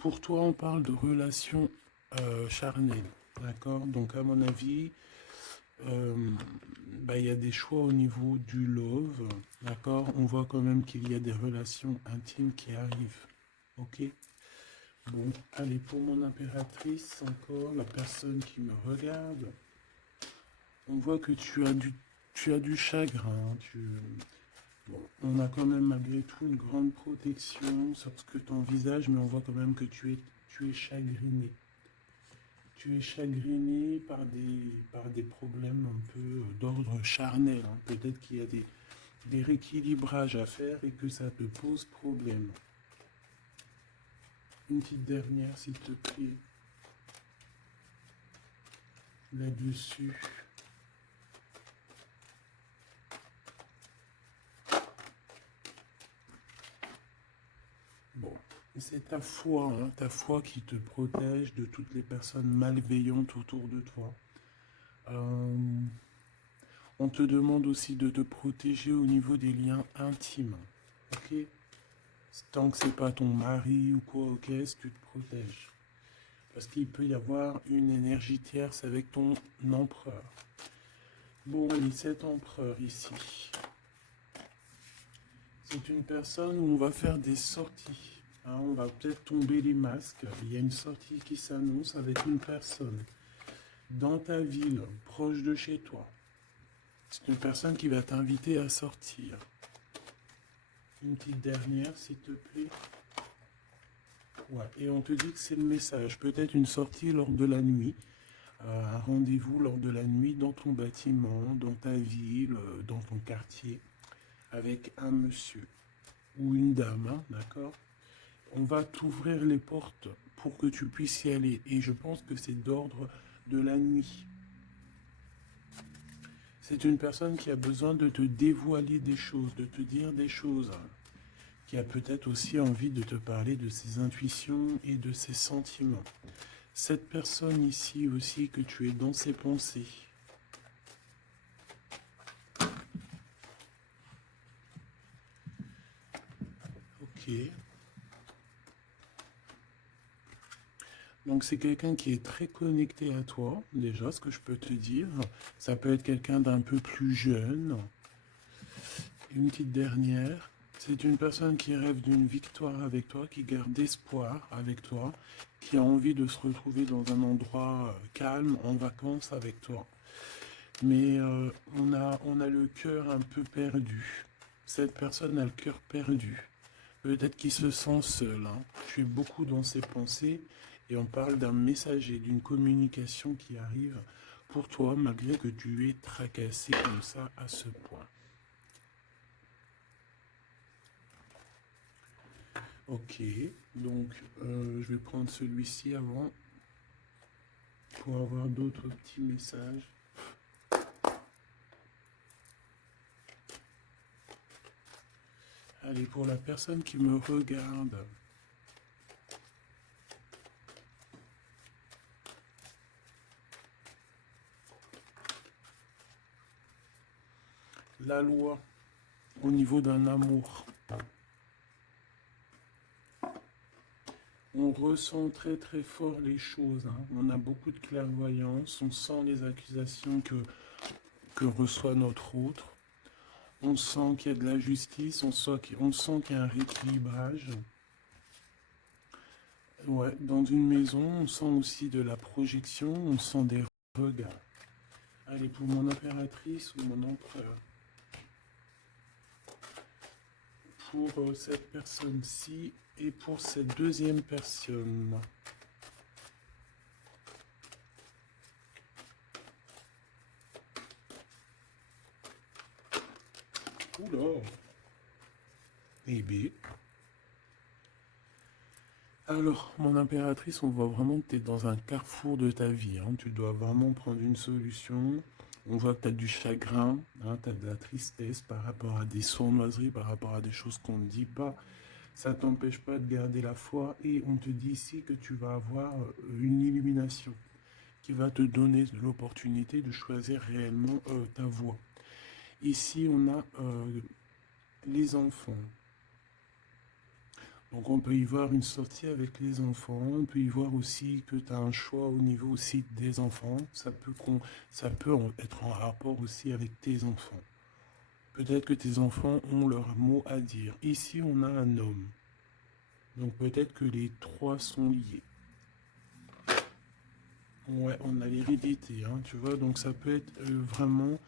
Pour toi, on parle de relations charnelles, d'accord? Donc, à mon avis, euh, il y a des choix au niveau du love, d'accord? On voit quand même qu'il y a des relations intimes qui arrivent, ok? Bon, allez, pour mon impératrice, encore, la personne qui me regarde, on voit que tu as du chagrin, bon, on a quand même malgré tout une grande protection sur ce que ton visage, mais on voit quand même que tu es chagriné. Tu es chagriné par des problèmes un peu d'ordre charnel, hein. Peut-être qu'il y a des rééquilibrages à faire et que ça te pose problème. Une petite dernière, s'il te plaît, là-dessus. Bon, c'est ta foi qui te protège de toutes les personnes malveillantes autour de toi. Euh, on te demande aussi de te protéger au niveau des liens intimes. Ok? Tant que c'est pas ton mari ou quoi, ok, tu te protèges. Parce qu'il peut y avoir une énergie tierce avec ton empereur. Bon, allez, cet empereur ici, c'est une personne où on va faire des sorties. Hein, on va peut-être tomber les masques. Il y a une sortie qui s'annonce avec une personne dans ta ville, proche de chez toi. C'est une personne qui va t'inviter à sortir. Une petite dernière, s'il te plaît. Ouais, et on te dit que c'est le message. Peut-être une sortie lors de la nuit. Un rendez-vous lors de la nuit dans ton bâtiment, dans ta ville, dans ton quartier, avec un monsieur ou une dame, hein, d'accord? On va t'ouvrir les portes pour que tu puisses y aller. Et je pense que c'est d'ordre de la nuit. C'est une personne qui a besoin de te dévoiler des choses, de te dire des choses, hein, qui a peut-être aussi envie de te parler de ses intuitions et de ses sentiments. Cette personne ici aussi que tu es dans ses pensées. Ok. Donc c'est quelqu'un qui est très connecté à toi, déjà, ce que je peux te dire. Ça peut être quelqu'un d'un peu plus jeune. Une petite dernière. C'est une personne qui rêve d'une victoire avec toi, qui garde espoir avec toi, qui a envie de se retrouver dans un endroit calme, en vacances avec toi. Mais on a le cœur un peu perdu. Cette personne a le cœur perdu. Peut-être qu'il se sent seul, hein. Tu es beaucoup dans ses pensées et on parle d'un messager, d'une communication qui arrive pour toi malgré que tu es tracassé comme ça à ce point. Ok, donc je vais prendre celui-ci avant pour avoir d'autres petits messages. Allez, pour la personne qui me regarde, la loi au niveau d'un amour. On ressent très très fort les choses, hein. On a beaucoup de clairvoyance, on sent les accusations que reçoit notre autre. On sent qu'il y a de la justice, on sent qu'il y a un rééquilibrage. Ouais, dans une maison, on sent aussi de la projection, on sent des regards. Allez, pour mon impératrice ou mon empereur, pour cette personne-ci et pour cette deuxième personne. Oula, eh bien. Alors, mon impératrice, on voit vraiment que tu es dans un carrefour de ta vie, hein. Tu dois vraiment prendre une solution. On voit que tu as du chagrin, hein, tu as de la tristesse par rapport à des sournoiseries, par rapport à des choses qu'on ne dit pas. Ça ne t'empêche pas de garder la foi et on te dit ici que tu vas avoir une illumination qui va te donner l'opportunité de choisir réellement ta voie. Ici, on a les enfants. Donc on peut y voir une sortie avec les enfants, on peut y voir aussi que tu as un choix au niveau aussi des enfants. Ça peut être en rapport aussi avec tes enfants. Peut-être que tes enfants ont leur mot à dire. Ici, on a un homme. Donc peut-être que les trois sont liés. Ouais, on a l'hérédité, hein, tu vois. Donc ça peut être vraiment...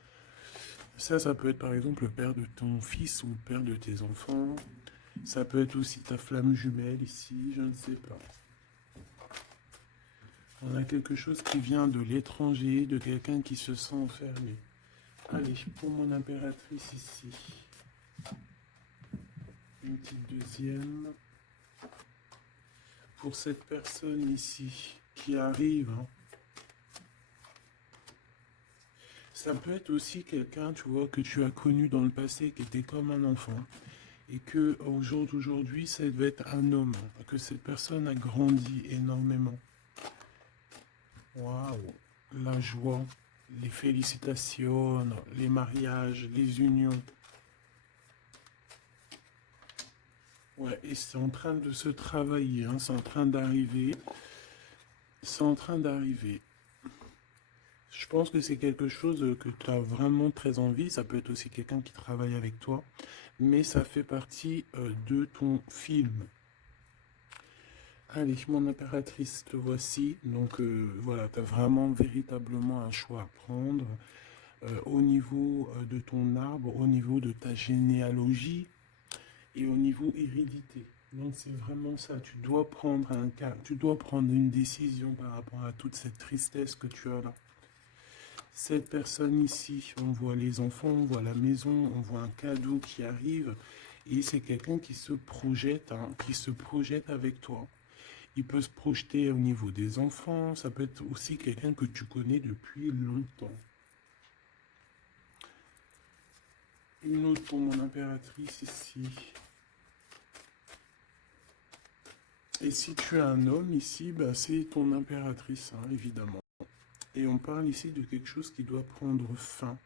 Ça peut être par exemple le père de ton fils ou le père de tes enfants. Ça peut être aussi ta flamme jumelle ici, je ne sais pas. On a quelque chose qui vient de l'étranger, de quelqu'un qui se sent enfermé. Allez, pour mon impératrice ici. Une petite deuxième. Pour cette personne ici qui arrive, hein. Ça peut être aussi quelqu'un, tu vois, que tu as connu dans le passé, qui était comme un enfant. Et que au jour d'aujourd'hui, ça devait être un homme. Que cette personne a grandi énormément. Waouh! La joie, les félicitations, les mariages, les unions. Ouais, et c'est en train de se travailler, hein, c'est en train d'arriver. C'est en train d'arriver. Je pense que c'est quelque chose que tu as vraiment très envie. Ça peut être aussi quelqu'un qui travaille avec toi, mais ça fait partie de ton film. Allez, mon impératrice, te voici. Donc voilà, tu as vraiment véritablement un choix à prendre au niveau de ton arbre, au niveau de ta généalogie et au niveau hérédité. Donc c'est vraiment ça, tu dois prendre un cas, tu dois prendre une décision par rapport à toute cette tristesse que tu as là. Cette personne ici, on voit les enfants, on voit la maison, on voit un cadeau qui arrive et c'est quelqu'un qui se projette, hein, qui se projette avec toi. Il peut se projeter au niveau des enfants, ça peut être aussi quelqu'un que tu connais depuis longtemps. Une autre pour mon impératrice ici. Et si tu as un homme ici, bah, c'est ton impératrice, hein, évidemment. Et on parle ici de quelque chose qui doit prendre fin.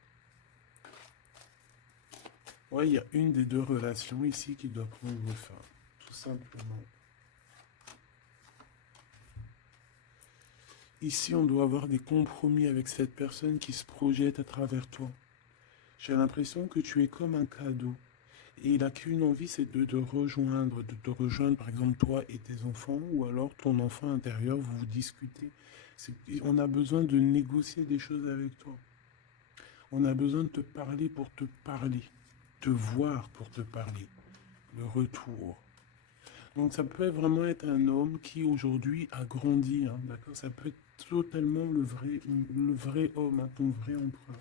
Ouais, il y a une des deux relations ici qui doit prendre fin, tout simplement. Ici, on doit avoir des compromis avec cette personne qui se projette à travers toi. J'ai l'impression que tu es comme un cadeau. Et il n'a qu'une envie, c'est de te rejoindre, par exemple, toi et tes enfants, ou alors ton enfant intérieur, vous discutez. On a besoin de négocier des choses avec toi. On a besoin de te parler pour te parler, te voir pour te parler. Le retour. Donc ça peut vraiment être un homme qui aujourd'hui a grandi, hein, d'accord? Ça peut être totalement le vrai homme, hein, ton vrai empereur.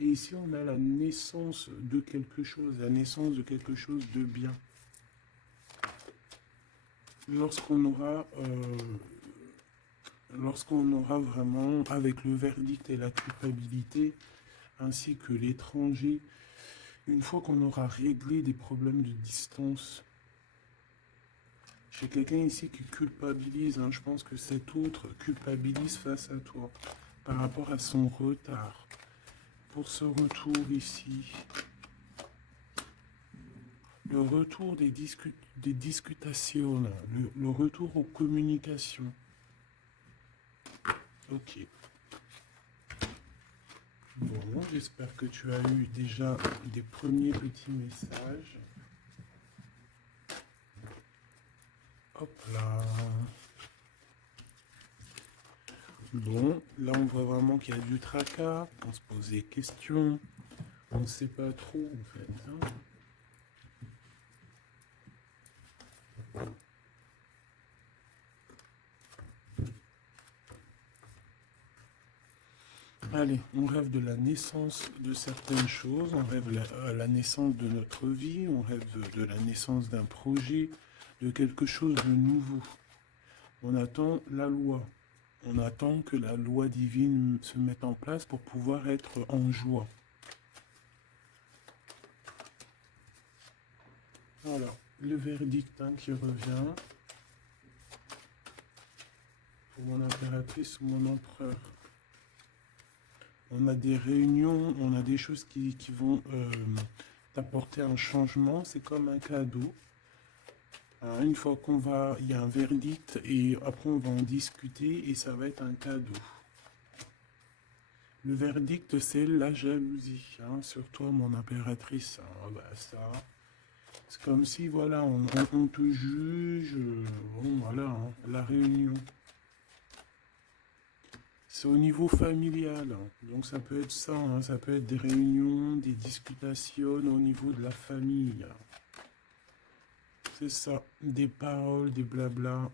Et ici, on a la naissance de quelque chose, la naissance de quelque chose de bien. Lorsqu'on aura vraiment, avec le verdict et la culpabilité, ainsi que l'étranger, une fois qu'on aura réglé des problèmes de distance, j'ai quelqu'un ici qui culpabilise, hein, je pense que cet autre culpabilise face à toi, par rapport à son retard. Pour ce retour ici, le retour des discutations, le retour aux communications. Ok. Bon, j'espère que tu as eu déjà des premiers petits messages. Hop là. Bon, là on voit vraiment qu'il y a du tracas. On se pose des questions. On ne sait pas trop en fait, hein. Allez, on rêve de la naissance de certaines choses, on rêve la naissance de notre vie, on rêve de la naissance d'un projet, de quelque chose de nouveau. On attend la loi. On attend que la loi divine se mette en place pour pouvoir être en joie. Alors, le verdict, hein, qui revient pour mon impératrice ou mon empereur. On a des réunions, on a des choses qui vont t'apporter un changement. C'est comme un cadeau. Hein, une fois il y a un verdict et après on va en discuter et ça va être un cadeau. Le verdict, c'est la jalousie, hein, sur toi, mon impératrice. Ah bah ça, c'est comme si, voilà, on te juge, bon, voilà, hein, la réunion. C'est au niveau familial, hein. Donc ça peut être ça, hein, ça peut être des réunions, des discutations au niveau de la famille. C'est ça, des paroles, des blabla.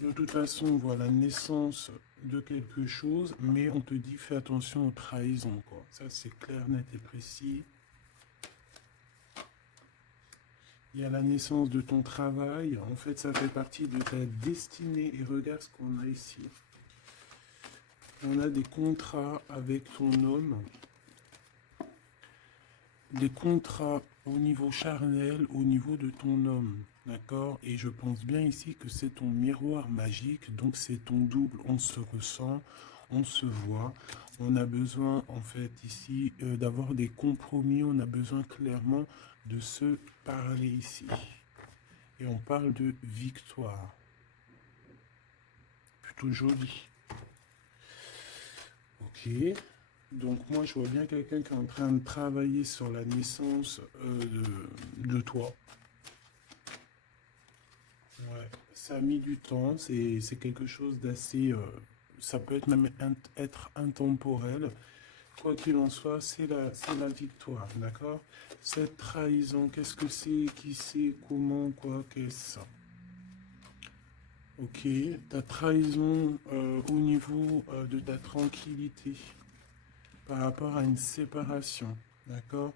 De toute façon, on voit la naissance de quelque chose, mais on te dit fais attention aux trahisons, quoi. Ça, c'est clair, net et précis. Il y a la naissance de ton travail. En fait, ça fait partie de ta destinée. Et regarde ce qu'on a ici. On a des contrats avec ton homme. Des contrats au niveau charnel, au niveau de ton homme. D'accord? Et je pense bien ici que c'est ton miroir magique. Donc, c'est ton double. On se ressent, on se voit. On a besoin, en fait, ici, d'avoir des compromis. On a besoin clairement de se parler ici. Et on parle de victoire. Plutôt joli. Ok. Donc moi, je vois bien quelqu'un qui est en train de travailler sur la naissance de toi. Ouais. Ça a mis du temps. C'est quelque chose d'assez... ça peut être même être intemporel. Quoi qu'il en soit, c'est la victoire. D'accord? Cette trahison, qu'est-ce que c'est? Qui c'est? Comment? Quoi? Qu'est-ce? Ok, ta trahison au niveau de ta tranquillité par rapport à une séparation, d'accord?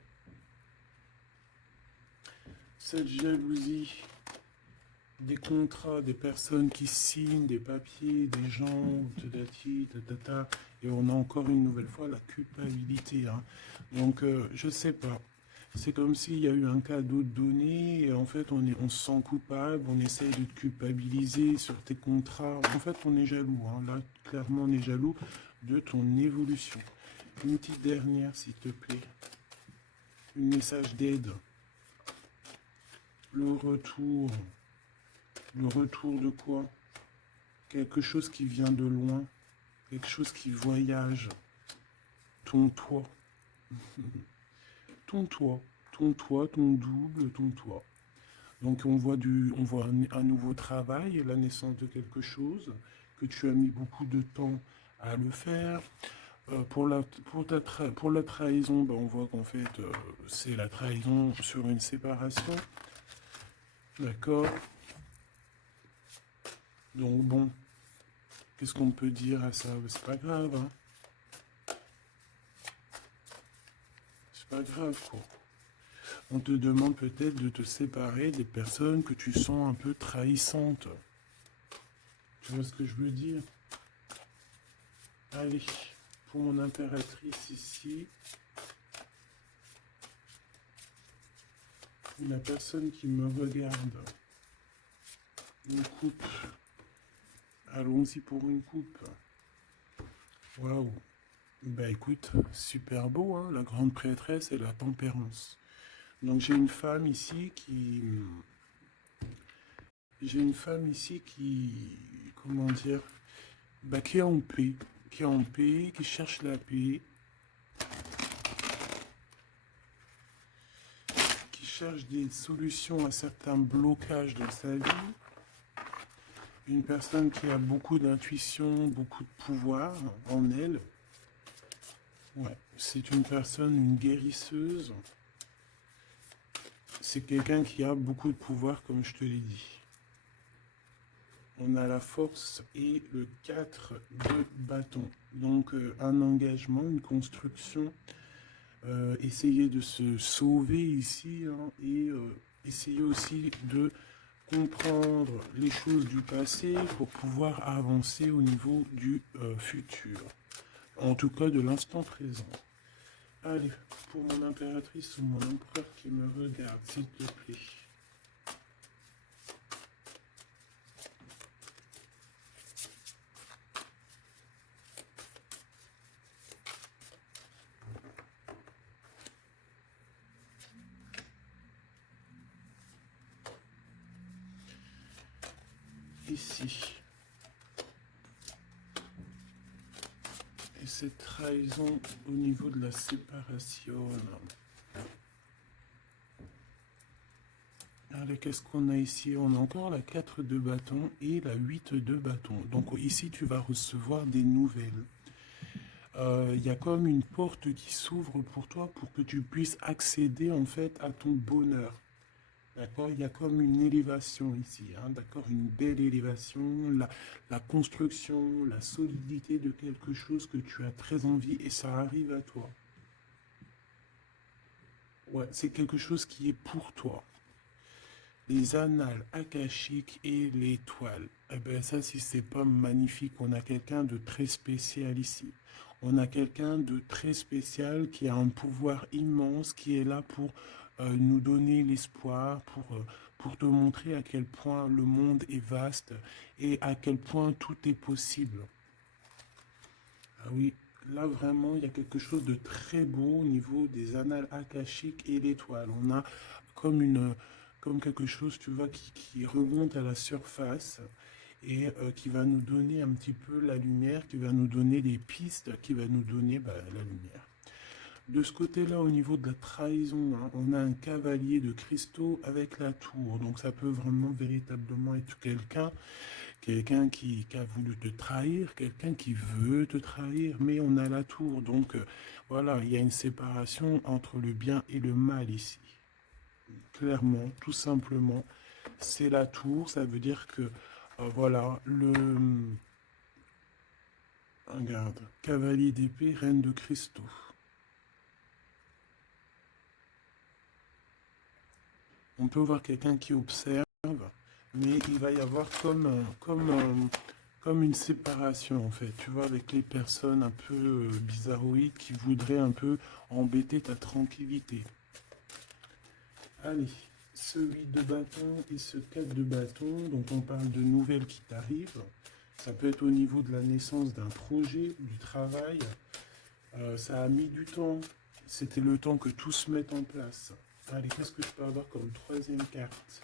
Cette jalousie des contrats, des personnes qui signent des papiers, des gens, tatati, tatata, et on a encore une nouvelle fois la culpabilité, hein. Donc, je sais pas. C'est comme s'il y a eu un cadeau donné et en fait on se sent coupable, on essaye de te culpabiliser sur tes contrats. En fait on est jaloux, hein. Là clairement on est jaloux de ton évolution. Une petite dernière s'il te plaît. Un message d'aide. Le retour. Le retour de quoi? Quelque chose qui vient de loin. Quelque chose qui voyage. Ton toit. Ton toit. Ton toit, ton double, ton toit. Donc on voit un nouveau travail, la naissance de quelque chose, que tu as mis beaucoup de temps à le faire. Pour la trahison, ben, on voit qu'en fait c'est la trahison sur une séparation. D'accord? Donc bon, qu'est-ce qu'on peut dire à ça? C'est pas grave, hein? C'est pas grave, quoi. On te demande peut-être de te séparer des personnes que tu sens un peu trahissantes. Tu vois ce que je veux dire? Allez, pour mon impératrice ici, la personne qui me regarde, une coupe. Allons-y pour une coupe. Waouh. Bah écoute, super beau, hein, la grande prêtresse et la tempérance. Donc j'ai une femme ici qui... J'ai une femme ici qui... Comment dire? Bah qui est en paix. Qui est en paix, qui cherche la paix. Qui cherche des solutions à certains blocages dans sa vie. Une personne qui a beaucoup d'intuition, beaucoup de pouvoir en elle. Ouais, c'est une personne, une guérisseuse. C'est quelqu'un qui a beaucoup de pouvoir, comme je te l'ai dit. On a la force et le 4 de bâton. Donc un engagement, une construction. Essayer de se sauver ici, hein, et essayer aussi de comprendre les choses du passé pour pouvoir avancer au niveau du futur. En tout cas de l'instant présent. Allez, pour mon impératrice ou mon empereur qui me regarde, s'il te plaît. ici. Et cette trahison au niveau de la séparation. Allez, qu'est-ce qu'on a ici? On a encore la 4 de bâton et la 8 de bâton. Donc ici, tu vas recevoir des nouvelles. Il y a comme une porte qui s'ouvre pour toi pour que tu puisses accéder en fait à ton bonheur. D'accord? Il y a comme une élévation ici, hein, d'accord? Une belle élévation, la construction, la solidité de quelque chose que tu as très envie et ça arrive à toi. Ouais, c'est quelque chose qui est pour toi. Les annales akashiques et l'étoile. Eh bien, ça, si c'est pas magnifique, on a quelqu'un de très spécial ici. On a quelqu'un de très spécial qui a un pouvoir immense, qui est là pour nous donner l'espoir, pour te montrer à quel point le monde est vaste et à quel point tout est possible. Ah oui, là vraiment, il y a quelque chose de très beau au niveau des annales akashiques et l'étoile. On a comme comme quelque chose, tu vois, qui remonte à la surface et qui va nous donner un petit peu la lumière, qui va nous donner des pistes, qui va nous donner la lumière. De ce côté-là, au niveau de la trahison, hein, on a un cavalier de cristaux avec la tour. Donc ça peut vraiment véritablement être quelqu'un qui a voulu te trahir, quelqu'un qui veut te trahir, mais on a la tour. Donc voilà, il y a une séparation entre le bien et le mal ici. Clairement, tout simplement, c'est la tour. Ça veut dire que, voilà, regarde, cavalier d'épée, reine de cristaux. On peut voir quelqu'un qui observe, mais il va y avoir comme une séparation en fait, tu vois, avec les personnes un peu bizarroïdes qui voudraient un peu embêter ta tranquillité. Allez, ce 8 de bâton et ce 4 de bâton, donc on parle de nouvelles qui t'arrivent. Ça peut être au niveau de la naissance d'un projet, du travail. Ça a mis du temps. C'était le temps que tout se mette en place. Allez, qu'est-ce que je peux avoir comme troisième carte?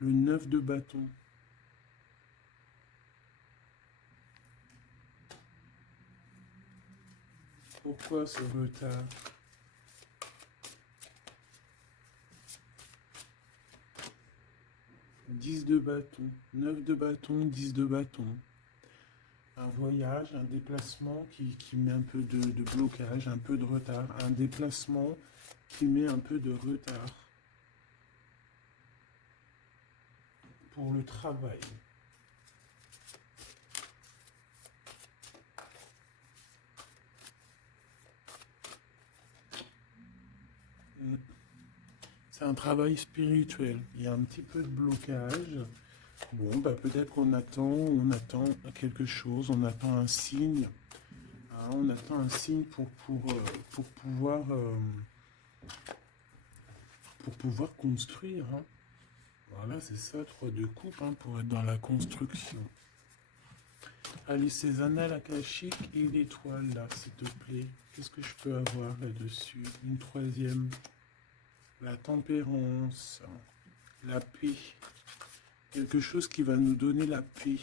Le 9 de bâton. Pourquoi ce retard? 10 de bâton, 9 de bâton, 10 de bâton. Un voyage, un déplacement qui met un peu de blocage, un peu de retard. Un déplacement qui met un peu de retard pour le travail. C'est un travail spirituel. Il y a un petit peu de blocage. Bon, peut-être qu'on attend quelque chose, on attend un signe. Hein, on attend un signe pour pouvoir construire. Hein. Voilà, c'est ça, 3 de coupe, hein, pour être dans la construction. Allez, ces annales akashiques et l'étoile, là, s'il te plaît. Qu'est-ce que je peux avoir là-dessus? Une troisième. La tempérance, la paix. Quelque chose qui va nous donner la paix.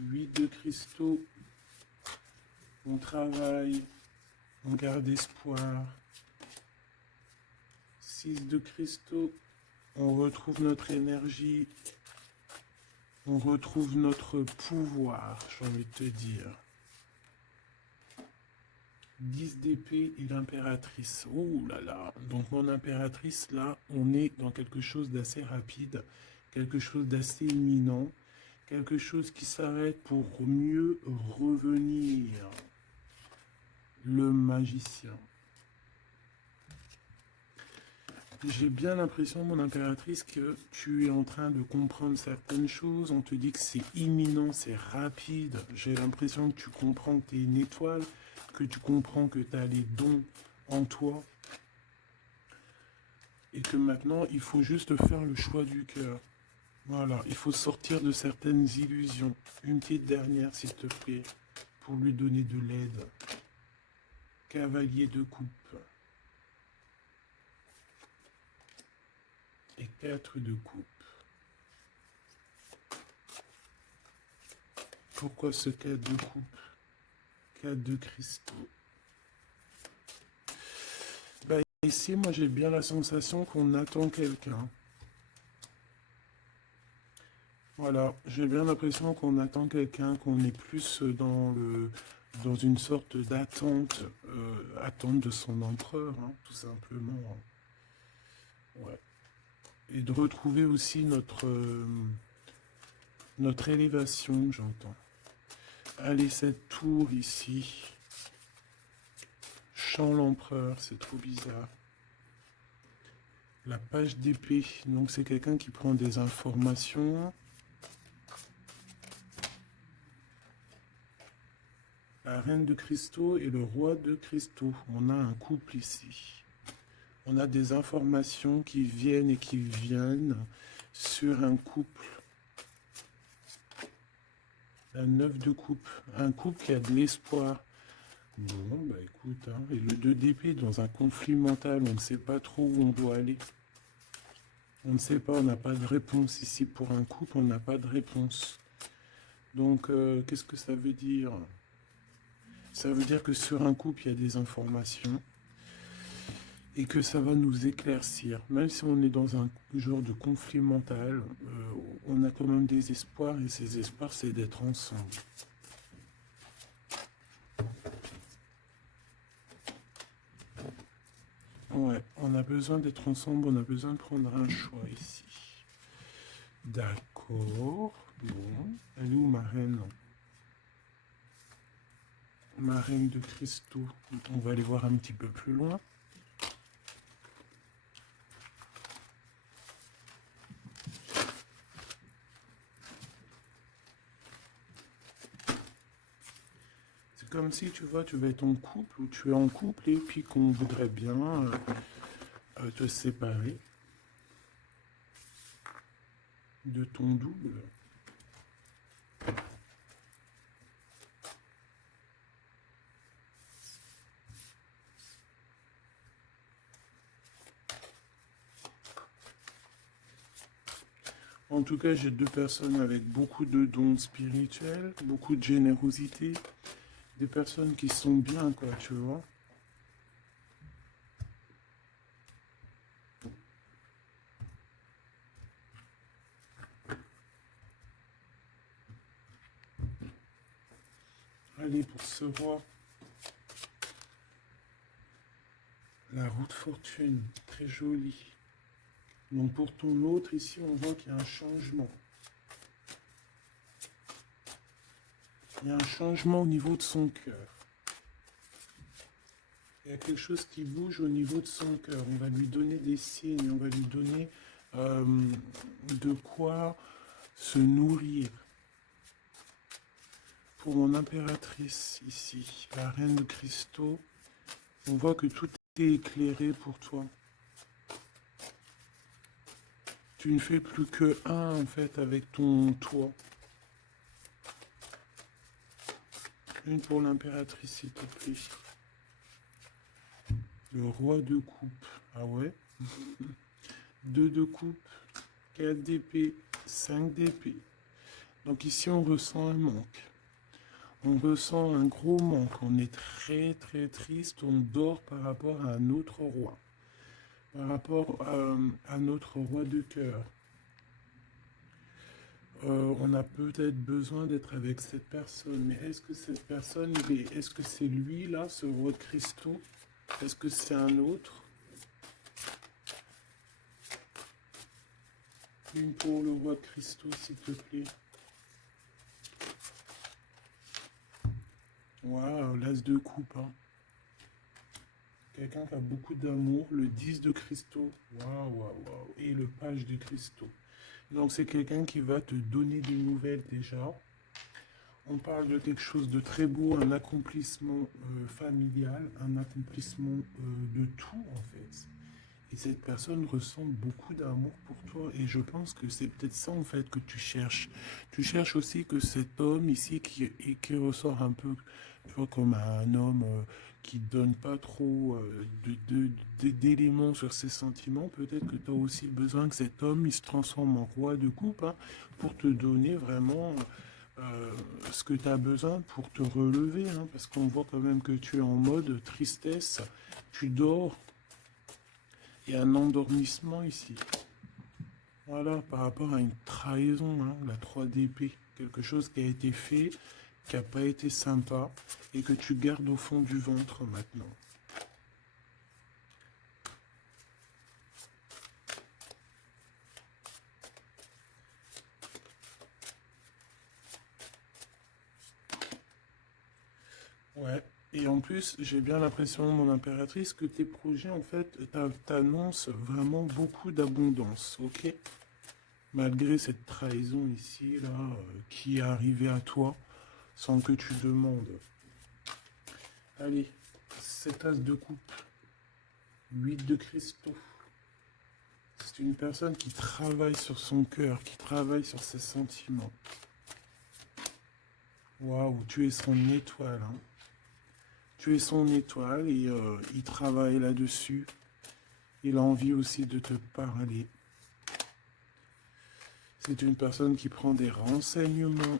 8 de cristaux. On travaille. On garde espoir. 6 de cristaux. On retrouve notre énergie. On retrouve notre pouvoir, j'ai envie de te dire. 10 d'épée et l'impératrice. Oh là là. Donc mon impératrice, là, on est dans quelque chose d'assez rapide, quelque chose d'assez imminent, quelque chose qui s'arrête pour mieux revenir. Le magicien. J'ai bien l'impression, mon impératrice, que tu es en train de comprendre certaines choses. On te dit que c'est imminent, c'est rapide. J'ai l'impression que tu comprends que tu es une étoile, que tu comprends que tu as les dons en toi. Et que maintenant, il faut juste faire le choix du cœur. Voilà, il faut sortir de certaines illusions. Une petite dernière, s'il te plaît, pour lui donner de l'aide. Cavalier de coupe. Et 4 de coupe. Pourquoi ce 4 de coupe? 4 de cristaux. Bah, ici, moi, j'ai bien la sensation qu'on attend quelqu'un. Voilà, j'ai bien l'impression qu'on attend quelqu'un, qu'on est plus dans une sorte d'attente, attente de son empereur, hein, tout simplement. Ouais. Et de retrouver aussi notre élévation, j'entends. Allez, cette tour ici. Chant l'empereur, c'est trop bizarre. La page d'épée, donc c'est quelqu'un qui prend des informations. La reine de cristaux et le roi de cristaux. On a un couple ici. On a des informations qui viennent et qui viennent sur un couple. La 9 de coupe. Un couple qui a de l'espoir. Bon, bah écoute, hein, et le 2 d'épée dans un conflit mental, on ne sait pas trop où on doit aller. On ne sait pas, on n'a pas de réponse ici. Pour un couple, on n'a pas de réponse. Donc, qu'est-ce que ça veut dire? Ça veut dire que sur un couple, il y a des informations et que ça va nous éclaircir. Même si on est dans un genre de conflit mental, on a quand même des espoirs et ces espoirs, c'est d'être ensemble. Ouais, on a besoin d'être ensemble, on a besoin de prendre un choix ici. D'accord. Bon, elle est où ma reine? Ma reine de cristaux. On va aller voir un petit peu plus loin. C'est comme si, tu vois, tu vas être en couple ou tu es en couple et puis qu'on voudrait bien te séparer de ton double. En tout cas, j'ai deux personnes avec beaucoup de dons spirituels, beaucoup de générosité, des personnes qui sont bien, quoi, tu vois. Allez, pour ce roi, la roue de fortune, très jolie. Donc pour ton autre, ici, on voit qu'il y a un changement. Il y a un changement au niveau de son cœur. Il y a quelque chose qui bouge au niveau de son cœur. On va lui donner des signes, on va lui donner de quoi se nourrir. Pour mon impératrice ici, la reine de cristaux, on voit que tout est éclairé pour toi. Tu ne fais plus que un en fait avec ton toit. Une pour l'impératrice, s'il te plaît. Le roi de coupe. Ah ouais. 2 de coupe. 4 d'épée. 5 d'épée. Donc ici, on ressent un manque. On ressent un gros manque. On est très très triste. On dort par rapport à un autre roi. Par rapport à notre roi de cœur. On a peut-être besoin d'être avec cette personne. Mais est-ce que cette personne, est-ce que c'est lui là, ce roi de cristaux? Est-ce que c'est un autre? Une pour le roi de cristaux, s'il te plaît. Waouh, l'as de coupe. Hein. Quelqu'un qui a beaucoup d'amour. Le 10 de cristaux. Waouh, waouh, waouh. Et le page de cristaux. Donc c'est quelqu'un qui va te donner des nouvelles déjà. On parle de quelque chose de très beau, un accomplissement familial, un accomplissement de tout en fait. Et cette personne ressent beaucoup d'amour pour toi. Et je pense que c'est peut-être ça en fait que tu cherches. Tu cherches aussi que cet homme ici qui ressort un peu, tu vois, comme un homme qui donne pas trop d'éléments sur ses sentiments, peut-être que tu as aussi besoin que cet homme il se transforme en roi de coupe, hein, pour te donner vraiment ce que tu as besoin pour te relever, hein, parce qu'on voit quand même que tu es en mode tristesse, tu dors, il y a un endormissement ici. Voilà, par rapport à une trahison, hein, la 3 d'épée, quelque chose qui a été fait, qui n'a pas été sympa, et que tu gardes au fond du ventre maintenant. Ouais. Et en plus, j'ai bien l'impression, mon impératrice, que tes projets, en fait, t'annoncent vraiment beaucoup d'abondance, ok? Malgré cette trahison ici, là, qui est arrivée à toi, sans que tu demandes. Allez, cet as de coupe, 8 de cristaux. C'est une personne qui travaille sur son cœur, qui travaille sur ses sentiments. Waouh, tu es son étoile, hein. Tu es son étoile et il travaille là-dessus. Il a envie aussi de te parler. C'est une personne qui prend des renseignements.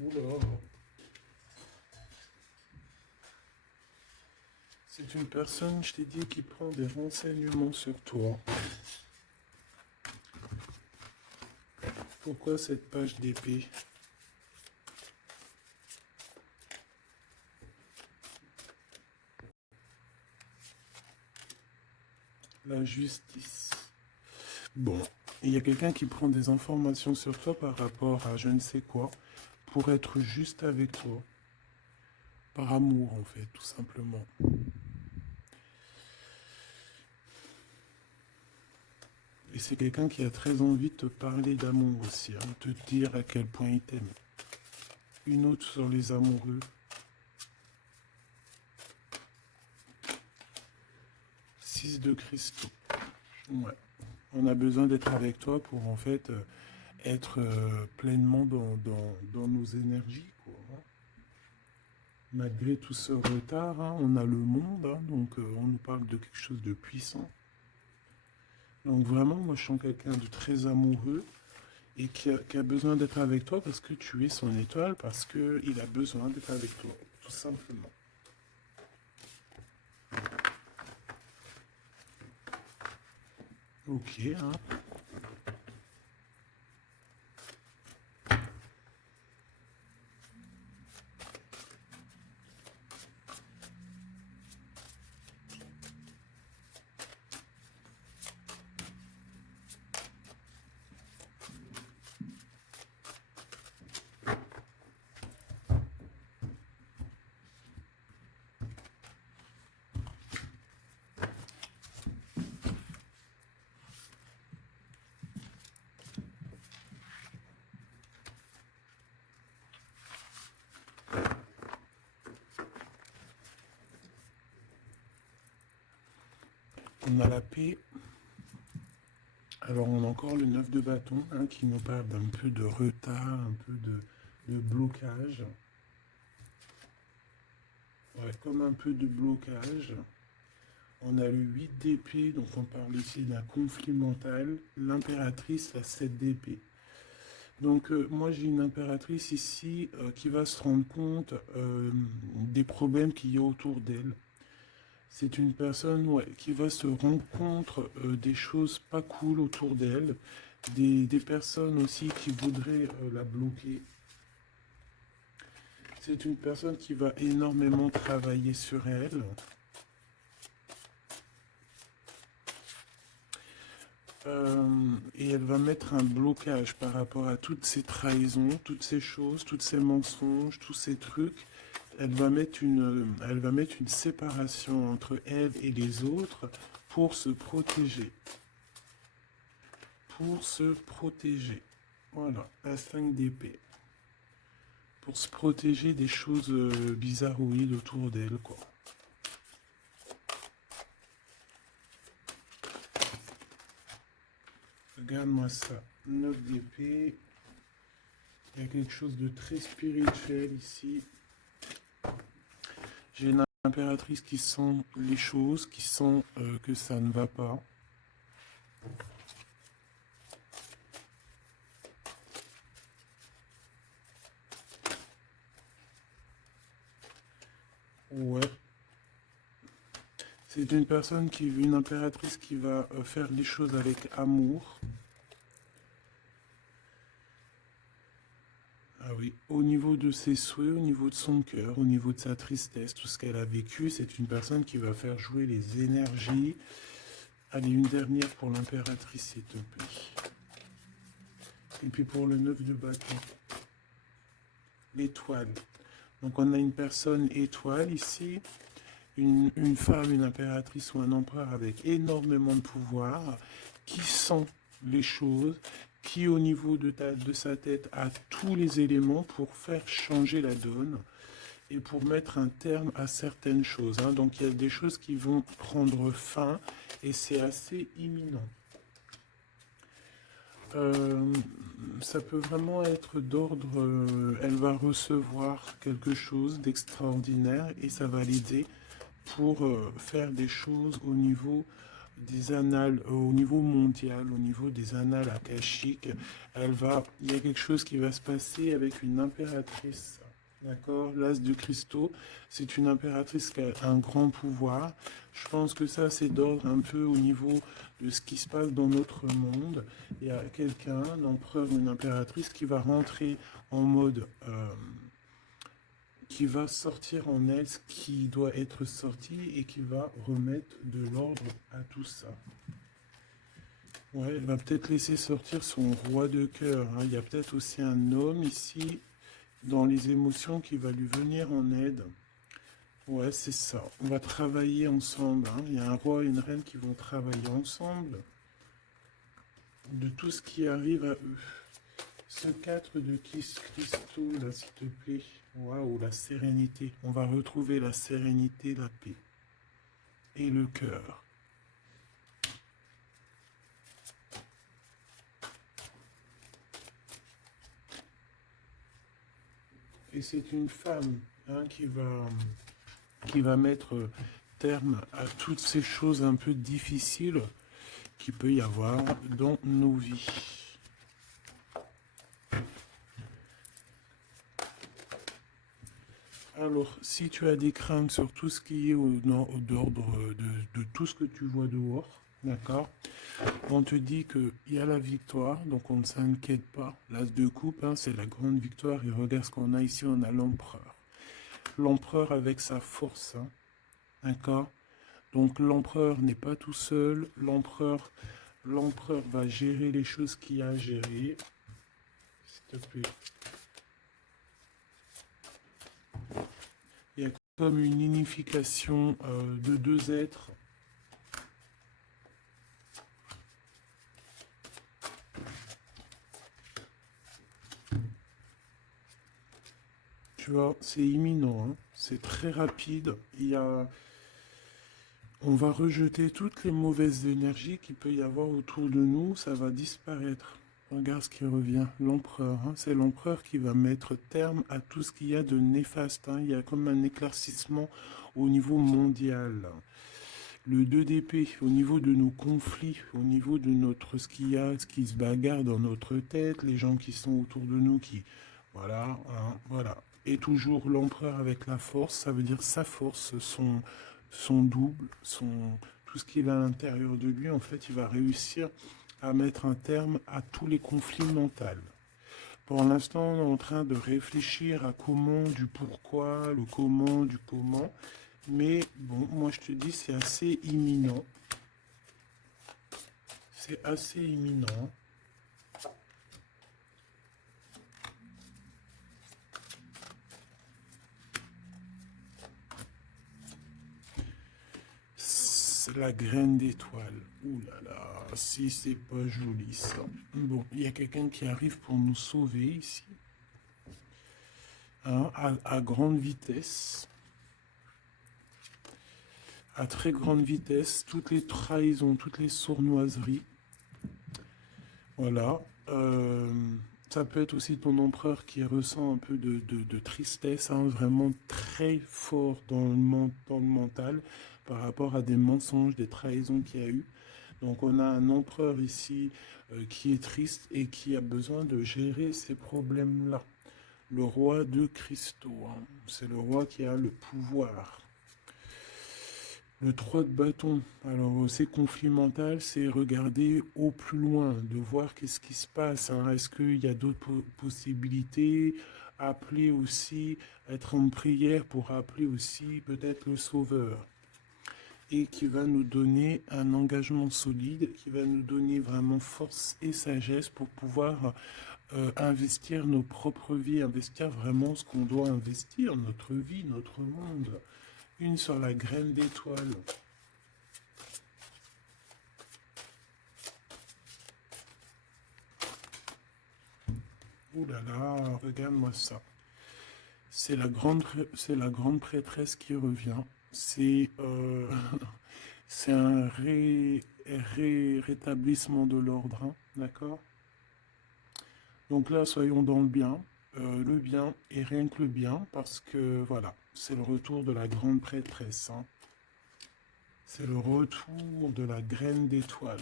Oula. C'est une personne, je t'ai dit, qui prend des renseignements sur toi. Pourquoi cette page d'épée? La justice. Bon, il y a quelqu'un qui prend des informations sur toi par rapport à je ne sais quoi, pour être juste avec toi. Par amour, en fait, tout simplement. Et c'est quelqu'un qui a très envie de te parler d'amour aussi, hein, de te dire à quel point il t'aime. Une autre sur les amoureux. 6 de cristaux. Ouais. On a besoin d'être avec toi pour en fait être pleinement dans nos énergies, quoi, hein. Malgré tout ce retard, hein, on a le monde, hein, donc on nous parle de quelque chose de puissant. Donc vraiment, moi je sens quelqu'un de très amoureux et qui a besoin d'être avec toi parce que tu es son étoile, parce qu'il a besoin d'être avec toi, tout simplement. Ok, hein. On a la paix. Alors on a encore le 9 de bâton, hein, qui nous parle d'un peu de retard, un peu de blocage. Ouais, comme un peu de blocage. On a le 8 d'épée, donc on parle ici d'un conflit mental. L'impératrice, la 7 d'épée. Donc moi j'ai une impératrice ici qui va se rendre compte des problèmes qu'il y a autour d'elle. C'est une personne, ouais, qui va se rendre compte des choses pas cool autour d'elle, des personnes aussi qui voudraient la bloquer. C'est une personne qui va énormément travailler sur elle. Et elle va mettre un blocage par rapport à toutes ces trahisons, toutes ces choses, tous ces mensonges, tous ces trucs. Elle va mettre une séparation entre elle et les autres pour se protéger. Pour se protéger. Voilà, la 5 d'épée. Pour se protéger des choses bizarroïdes autour d'elle, quoi. Regarde-moi ça. 9 d'épée. Il y a quelque chose de très spirituel ici. J'ai une l'impératrice qui sent les choses, qui sent que ça ne va pas. Ouais. C'est une personne une impératrice qui va faire les choses avec amour. Ah oui, au niveau de ses souhaits, au niveau de son cœur, au niveau de sa tristesse, tout ce qu'elle a vécu, c'est une personne qui va faire jouer les énergies. Allez, une dernière pour l'impératrice, s'il te plaît. Et puis pour le 9 de bâton, l'étoile. Donc on a une personne étoile ici, une femme, une impératrice ou un empereur avec énormément de pouvoir, qui sent les choses, qui au niveau de sa tête a tous les éléments pour faire changer la donne et pour mettre un terme à certaines choses. Hein. Donc il y a des choses qui vont prendre fin et c'est assez imminent. Ça peut vraiment être d'ordre, elle va recevoir quelque chose d'extraordinaire et ça va l'aider pour faire des choses au niveau des annales, au niveau mondial, au niveau des annales akashiques. Il y a quelque chose qui va se passer avec une impératrice. D'accord, l'as de cristaux, c'est une impératrice qui a un grand pouvoir. Je pense que ça, c'est d'ordre un peu au niveau de ce qui se passe dans notre monde. Il y a quelqu'un, un empereur ou une impératrice, qui va rentrer en mode, qui va sortir en elle ce qui doit être sorti et qui va remettre de l'ordre à tout ça. Ouais, elle va peut-être laisser sortir son roi de cœur. Hein. Il y a peut-être aussi un homme ici dans les émotions qui va lui venir en aide. Ouais, c'est ça. On va travailler ensemble. Hein. Il y a un roi et une reine qui vont travailler ensemble de tout ce qui arrive à eux. Ce 4 de cristaux, là, s'il te plaît. Waouh, la sérénité. On va retrouver la sérénité, la paix et le cœur. Et c'est une femme hein, qui va mettre terme à toutes ces choses un peu difficiles qu'il peut y avoir dans nos vies. Alors, si tu as des craintes sur tout ce qui est d'ordre de tout ce que tu vois dehors, d'accord, on te dit qu'il y a la victoire, donc on ne s'inquiète pas. L'as de coupe, hein, c'est la grande victoire. Et regarde ce qu'on a ici, on a l'empereur. L'empereur avec sa force, hein, d'accord. Donc l'empereur n'est pas tout seul. L'empereur va gérer les choses qu'il y a à gérer. S'il te plaît. Il y a comme une unification de deux êtres. Tu vois, c'est imminent, hein. C'est très rapide. On va rejeter toutes les mauvaises énergies qu'il peut y avoir autour de nous. Ça va disparaître. Regarde ce qui revient. L'empereur, hein. C'est l'empereur qui va mettre terme à tout ce qu'il y a de néfaste. Hein. Il y a comme un éclaircissement au niveau mondial. Le 2 d'épée, au niveau de nos conflits, au niveau de ce qu'il y a, ce qui se bagarre dans notre tête, les gens qui sont autour de nous qui... Voilà, hein, voilà. Et toujours l'empereur avec la force, ça veut dire sa force, son double, tout ce qu'il a à l'intérieur de lui, en fait, il va réussir à mettre un terme à tous les conflits mentaux. Pour l'instant, on est en train de réfléchir à comment, du pourquoi, le comment, du comment. Mais bon, moi je te dis, c'est assez imminent. C'est assez imminent. C'est la graine d'étoile. Ouh là là, si c'est pas joli ça. Bon, il y a quelqu'un qui arrive pour nous sauver ici. Hein, à grande vitesse. À très grande vitesse. Toutes les trahisons, toutes les sournoiseries. Voilà. ça peut être aussi ton empereur qui ressent un peu de tristesse, hein, vraiment très fort dans le mental par rapport à des mensonges, des trahisons qu'il y a eu. Donc on a un empereur ici qui est triste et qui a besoin de gérer ces problèmes-là. Le roi de cristaux, hein, c'est le roi qui a le pouvoir. Le 3 de bâton, alors ces conflits mentaux, c'est regarder au plus loin, de voir qu'est-ce qui se passe, hein. Est-ce qu'il y a d'autres possibilités, appeler aussi, être en prière pour appeler aussi peut-être le Sauveur, et qui va nous donner un engagement solide, qui va nous donner vraiment force et sagesse pour pouvoir investir nos propres vies, investir vraiment ce qu'on doit investir, notre vie, notre monde. Une sur la graine d'étoile. Ouh là là, regarde-moi ça. C'est la grande prêtresse qui revient. C'est c'est un rétablissement de l'ordre, hein, d'accord? Donc là, soyons dans le bien et rien que le bien, parce que voilà, c'est le retour de la grande prêtresse, hein. C'est le retour de la graine d'étoile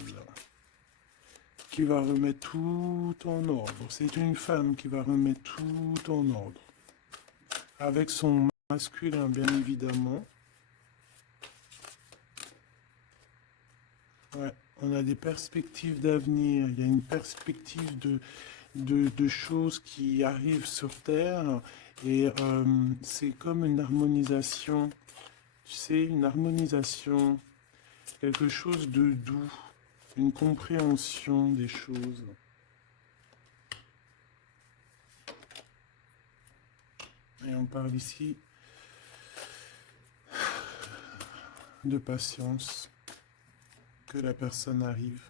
qui va remettre tout en ordre. C'est une femme qui va remettre tout en ordre. Avec son masculin, bien évidemment. Ouais, on a des perspectives d'avenir. Il y a une perspective de choses qui arrivent sur Terre. Et c'est comme une harmonisation. Tu sais, une harmonisation. Quelque chose de doux. Une compréhension des choses. Et on parle ici de patience, que la personne arrive,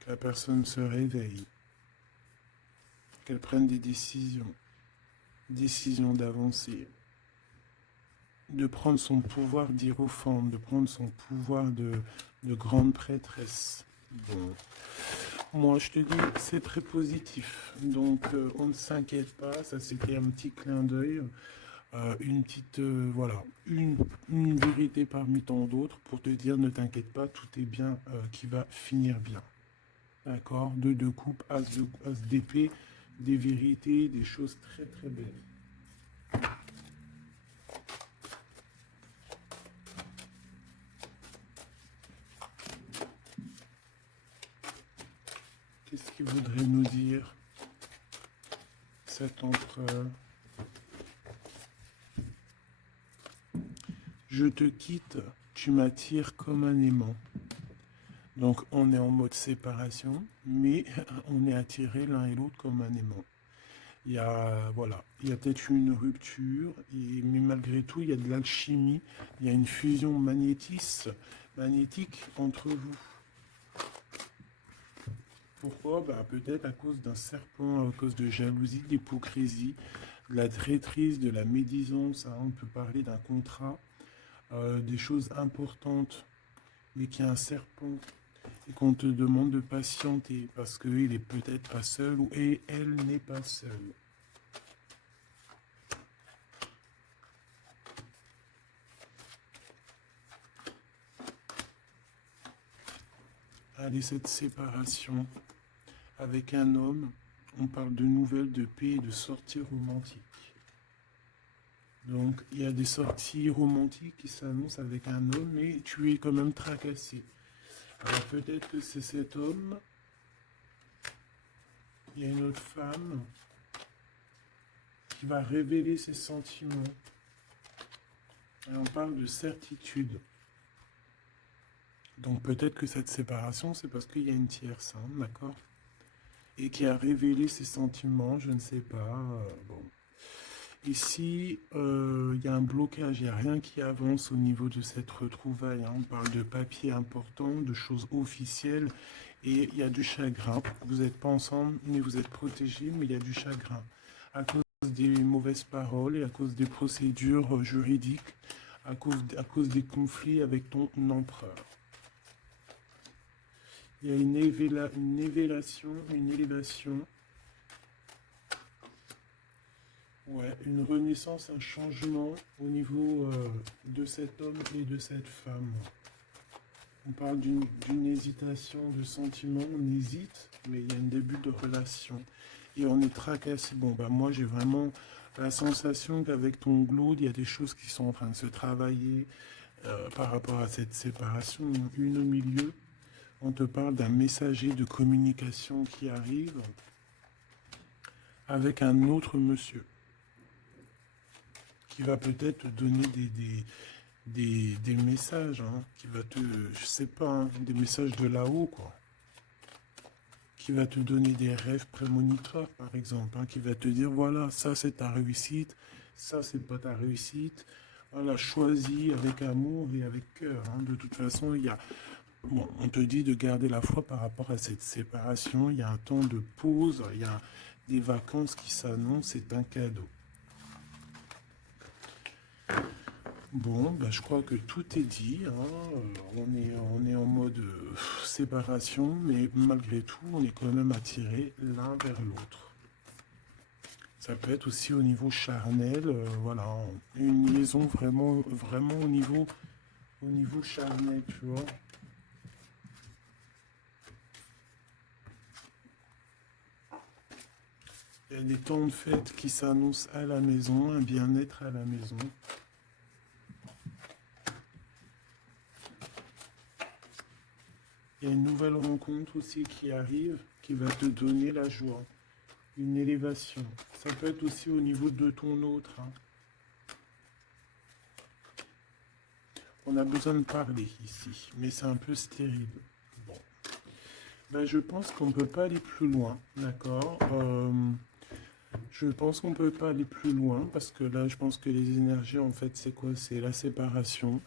que la personne se réveille, qu'elle prenne des décisions, décisions d'avancer, de prendre son pouvoir d'hiérophante, de prendre son pouvoir de grande prêtresse. Bon. Moi, je te dis, c'est très positif. Donc, on ne s'inquiète pas. Ça, c'était un petit clin d'œil. Une petite, voilà, une vérité parmi tant d'autres pour te dire, ne t'inquiète pas, tout est bien qui va finir bien. D'accord? Deux coupes, as d'épée, des vérités, des choses très très belles. Qu'est-ce qu'il voudrait nous dire, cet empereur? Je te quitte, tu m'attires comme un aimant. Donc on est en mode séparation, mais on est attirés l'un et l'autre comme un aimant. Il y a, voilà, il y a peut-être une rupture, mais malgré tout, il y a de l'alchimie, il y a une fusion magnétique entre vous. Pourquoi? Bah, peut-être à cause d'un serpent, à cause de jalousie, d'hypocrisie, de la traîtrise, de la médisance, hein. On peut parler d'un contrat, des choses importantes, mais qu'il y a un serpent et qu'on te demande de patienter parce qu'il est peut-être pas seul et elle n'est pas seule. Allez, cette séparation avec un homme, on parle de nouvelles, de paix et de sorties romantiques. Donc, il y a des sorties romantiques qui s'annoncent avec un homme, mais tu es quand même tracassé. Alors, peut-être que c'est cet homme, il y a une autre femme qui va révéler ses sentiments. Et on parle de certitude. Donc, peut-être que cette séparation, c'est parce qu'il y a une tierce, hein, d'accord? Et qui a révélé ses sentiments, je ne sais pas. Bon. Ici, il y a un blocage, il n'y a rien qui avance au niveau de cette retrouvaille, hein. On parle de papiers importants, de choses officielles, et il y a du chagrin. Vous n'êtes pas ensemble, mais vous êtes protégés, mais il y a du chagrin. À cause des mauvaises paroles et à cause des procédures juridiques, à cause des conflits avec ton empereur. Il y a une élévation, ouais, une renaissance, un changement au niveau de cet homme et de cette femme. On parle d'une hésitation de sentiment, on hésite, mais il y a un début de relation. Et on est tracassé. Bon, bah moi j'ai vraiment la sensation qu'avec ton glow, il y a des choses qui sont en train de se travailler par rapport à cette séparation. Une au milieu, on te parle d'un messager de communication qui arrive avec un autre monsieur qui va peut-être te donner des messages, hein, qui va te, je sais pas, hein, des messages de là-haut, quoi. Qui va te donner des rêves prémonitoires, par exemple, hein, qui va te dire, voilà, ça c'est ta réussite, ça c'est pas ta réussite. Voilà, choisis avec amour et avec cœur. Hein. De toute façon, il y a, bon, on te dit de garder la foi par rapport à cette séparation. Il y a un temps de pause, il y a des vacances qui s'annoncent, c'est un cadeau. Bon, bah, je crois que tout est dit. Hein. On est en mode séparation, mais malgré tout, on est quand même attirés l'un vers l'autre. Ça peut être aussi au niveau charnel, voilà, une liaison vraiment au niveau charnel, tu vois. Il y a des temps de fête qui s'annoncent à la maison, un bien-être à la maison. Il y a une nouvelle rencontre aussi qui arrive, qui va te donner la joie, une élévation. Ça peut être aussi au niveau de ton autre. Hein. On a besoin de parler ici, mais c'est un peu stérile. Bon. Ben, je pense qu'on ne peut pas aller plus loin, d'accord. Je pense qu'on ne peut pas aller plus loin, parce que là, je pense que les énergies, en fait, c'est quoi? C'est la séparation.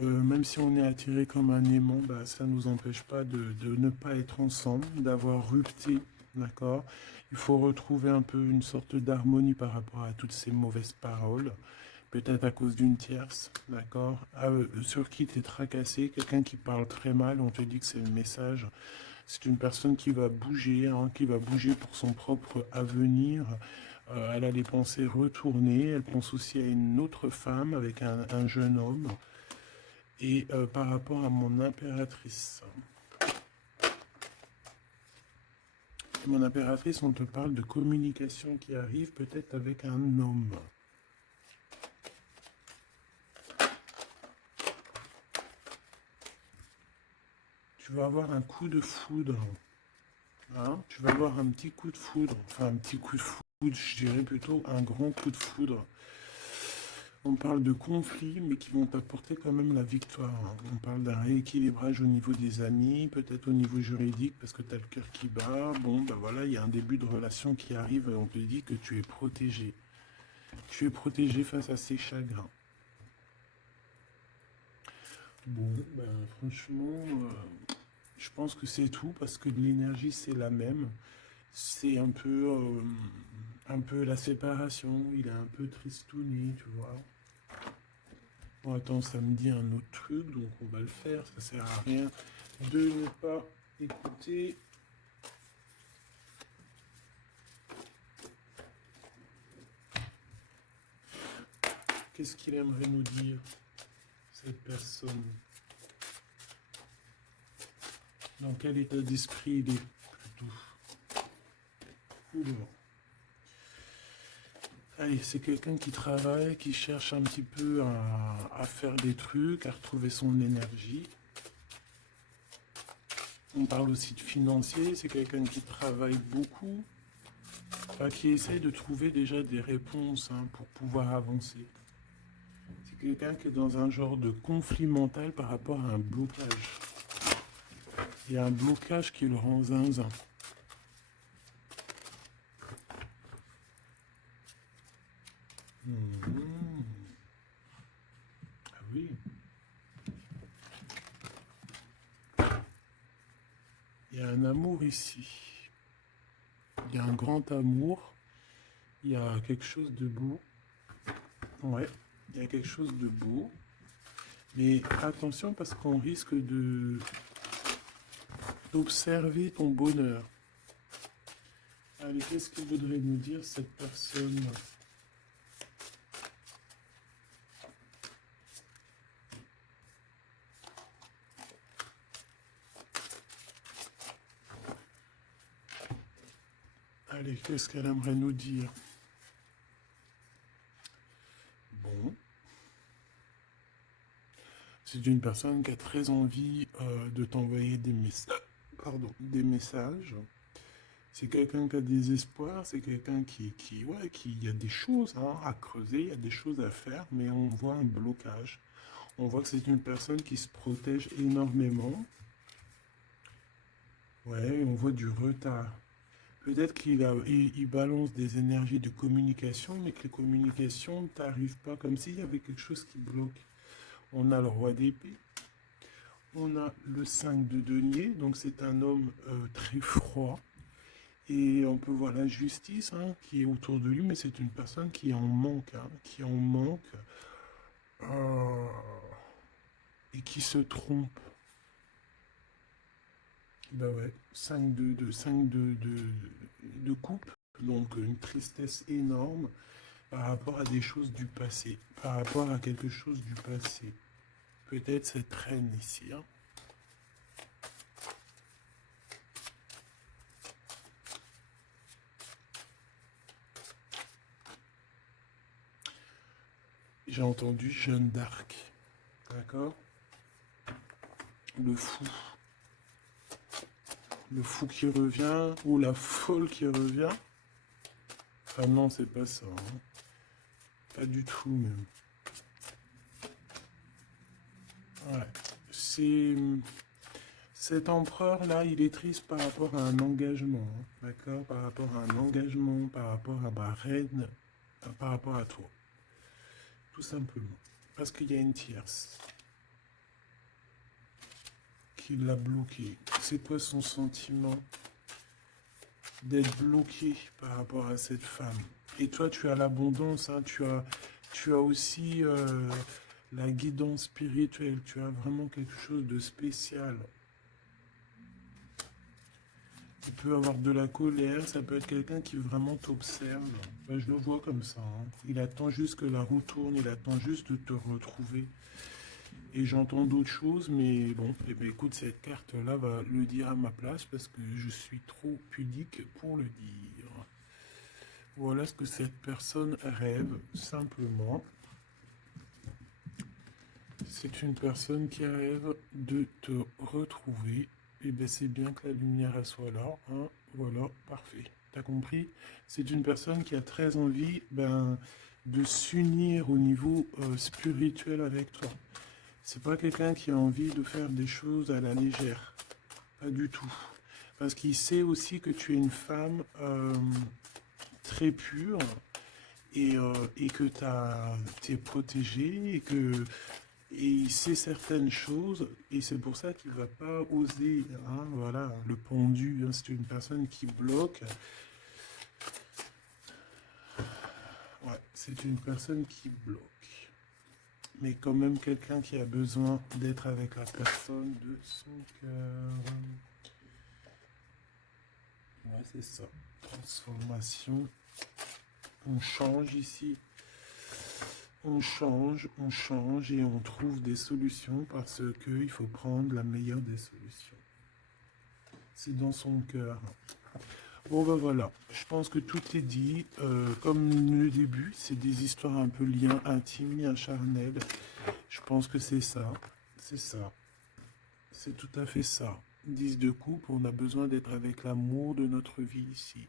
Même si on est attiré comme un aimant, bah, ça ne nous empêche pas de ne pas être ensemble, d'avoir rupté, d'accord? Il faut retrouver un peu une sorte d'harmonie par rapport à toutes ces mauvaises paroles, peut-être à cause d'une tierce, d'accord? Sur qui tu es tracassé, quelqu'un qui parle très mal, on te dit que c'est le message. C'est une personne qui va bouger, hein, qui va bouger pour son propre avenir. Elle a les pensées retournées, elle pense aussi à une autre femme avec un jeune homme. Et par rapport à mon impératrice. Et mon impératrice, on te parle de communication qui arrive peut-être avec un homme. Tu vas avoir un coup de foudre. Hein, tu vas avoir un petit coup de foudre. Enfin, un petit coup de foudre, je dirais plutôt un grand coup de foudre. On parle de conflits, mais qui vont t'apporter quand même la victoire. Hein. On parle d'un rééquilibrage au niveau des amis, peut-être au niveau juridique, parce que tu as le cœur qui bat. Bon, ben voilà, il y a un début de relation qui arrive et on te dit que tu es protégé. Tu es protégé face à ces chagrins. Bon, ben franchement, je pense que c'est tout, parce que l'énergie, c'est la même. C'est un peu la séparation. Il est un peu tristouné, tu vois. Bon, attends, ça me dit un autre truc, donc on va le faire. Ça sert à rien de ne pas écouter. Qu'est-ce qu'il aimerait nous dire, cette personne? Dans quel état d'esprit il est, plutôt? Oula. Allez, c'est quelqu'un qui travaille, qui cherche un petit peu à faire des trucs, à retrouver son énergie. On parle aussi de financier, c'est quelqu'un qui travaille beaucoup, enfin, qui essaye de trouver déjà des réponses hein, pour pouvoir avancer. C'est quelqu'un qui est dans un genre de conflit mental par rapport à un blocage. Il y a un blocage qui le rend zinzin. Ah oui. Il y a un amour ici. Il y a un grand amour. Il y a quelque chose de beau. Ouais, il y a quelque chose de beau. Mais attention parce qu'on risque de d'observer ton bonheur. Allez, qu'est-ce que voudrait nous dire cette personne? Allez, qu'est-ce qu'elle aimerait nous dire? Bon. C'est une personne qui a très envie de t'envoyer des messages. Pardon, des messages. C'est quelqu'un qui a des espoirs, c'est quelqu'un ouais, qui y a des choses hein, à creuser, il y a des choses à faire, mais on voit un blocage. On voit que c'est une personne qui se protège énormément. Ouais, on voit du retard. Peut-être il balance des énergies de communication, mais que les communications ne t'arrivent pas, comme s'il y avait quelque chose qui bloque. On a le roi d'épée, on a le 5 de denier, donc c'est un homme très froid. Et on peut voir la justice hein, qui est autour de lui, mais c'est une personne qui en manque, hein, qui en manque euh, et qui se trompe. Ben ouais, 5 de coupe, donc une tristesse énorme par rapport à des choses du passé, par rapport à quelque chose du passé. Peut-être cette reine ici. Hein. J'ai entendu Jeanne d'Arc. D'accord? Le fou. Le fou qui revient, ou la folle qui revient. Ah non, c'est pas ça. Hein. Pas du tout, même. Ouais. C'est... Cet empereur-là, il est triste par rapport à un engagement. Hein. D'accord? Par rapport à un engagement, par rapport à ma reine, par rapport à toi. Tout simplement. Parce qu'il y a une tierce qui l'a bloqué. C'est quoi son sentiment d'être bloqué par rapport à cette femme? Et toi, tu as l'abondance, hein, tu as aussi la guidance spirituelle, tu as vraiment quelque chose de spécial. Tu peux avoir de la colère, ça peut être quelqu'un qui vraiment t'observe. Ben, je le vois comme ça. Hein. Il attend juste que la roue tourne, il attend juste de te retrouver. Et j'entends d'autres choses, mais bon, eh bien, écoute, cette carte-là va le dire à ma place parce que je suis trop pudique pour le dire. Voilà ce que cette personne rêve, simplement. C'est une personne qui rêve de te retrouver. Et bien, c'est bien que la lumière elle soit là. Hein. Voilà, parfait. T'as compris? C'est une personne qui a très envie de s'unir au niveau spirituel avec toi. C'est pas quelqu'un qui a envie de faire des choses à la légère. Pas du tout. Parce qu'il sait aussi que tu es une femme très pure et que tu es protégée et il sait certaines choses et c'est pour ça qu'il va pas oser. Hein, voilà, le pendu, hein, c'est une personne qui bloque. Ouais, c'est une personne qui bloque. Mais quand même quelqu'un qui a besoin d'être avec la personne de son cœur. Ouais, c'est ça. Transformation. On change ici. On change et on trouve des solutions parce qu'il faut prendre la meilleure des solutions. C'est dans son cœur. Bon ben voilà, je pense que tout est dit. Comme le début, c'est des histoires un peu liens intimes, liens charnels. Je pense que c'est ça. C'est ça. C'est tout à fait ça. 10 de coupe, on a besoin d'être avec l'amour de notre vie ici.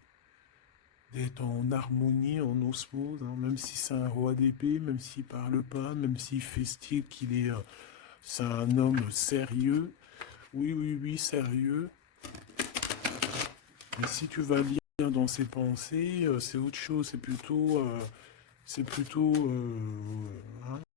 D'être en harmonie, en osmose, hein, même si c'est un roi d'épée, même s'il parle pas, même s'il fait style qu'il est... c'est un homme sérieux. Oui, oui, oui, sérieux. Mais si tu vas lire dans ses pensées, c'est autre chose, c'est plutôt... hein,